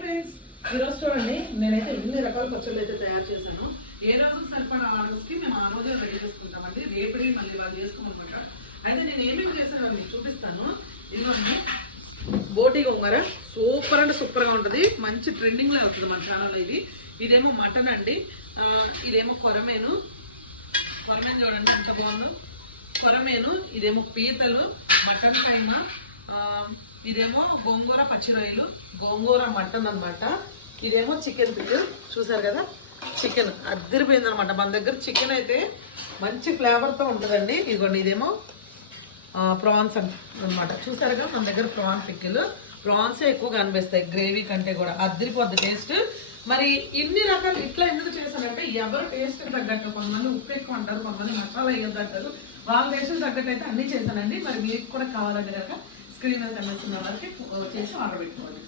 Friends, ఈరోజు చూడండి నేనైతే ఎన్ని రకాల పచ్చళ్ళు అయితే తయారు చేశాను. ఏ రోజు సరిపడా ఆర్డర్స్కి మేము ఆ రోజే రెడీ చేసుకుంటామండి. రేపటి మళ్ళీ వాళ్ళు చేసుకోమన్నమాట. అయితే నేను ఏమేమి చేశానో మీకు చూపిస్తాను. ఇదిగోండి బోటి గోంగూర, సూపర్ అంటే సూపర్గా ఉంటుంది. మంచి ట్రెండింగ్లో అవుతుంది మన ఛానల్లో. ఇదేమో మటన్ అండి, ఇదేమో కొరమేను చూడండి ఎంత బాగుందో కొరమేను. ఇదేమో పీతలు, మటన్ కైమా, ఇదేమో గోంగూర పచ్చి రొయ్యలు, గోంగూర మటన్ అనమాట. ఇదేమో చికెన్ పిక్ చూసారు కదా, చికెన్ అద్దరిపోయింది అనమాట. మన దగ్గర చికెన్ అయితే మంచి ఫ్లేవర్తో ఉంటుందండి. ఇదిగోండి ఇదేమో ప్రాన్స్ అనమాట. చూసారుగా మన దగ్గర ప్రాన్ పిక్కిలు, ప్రాన్సే ఎక్కువగా అనిపిస్తాయి గ్రేవీ కంటే కూడా. అద్దరిపోద్ది టేస్ట్. మరి ఇన్ని రకాలు ఇట్లా ఎందుకు చేశానంటే ఎవరు టేస్ట్ తగ్గట్టు, కొంతమంది ఉప్పు ఎక్కువ అంటారు, కొంతమంది మసాలా వేయద్దు అంటారు. వాళ్ళ టేస్ట్ తగ్గట్టు అయితే అన్నీ చేశానండి. మరి మీకు కూడా కావాలంటే కనుక స్క్రీన్ మీద కనిపిస్తున్న వాళ్ళకి చేసి ఆర్డర్ పెట్టుకోవాలి.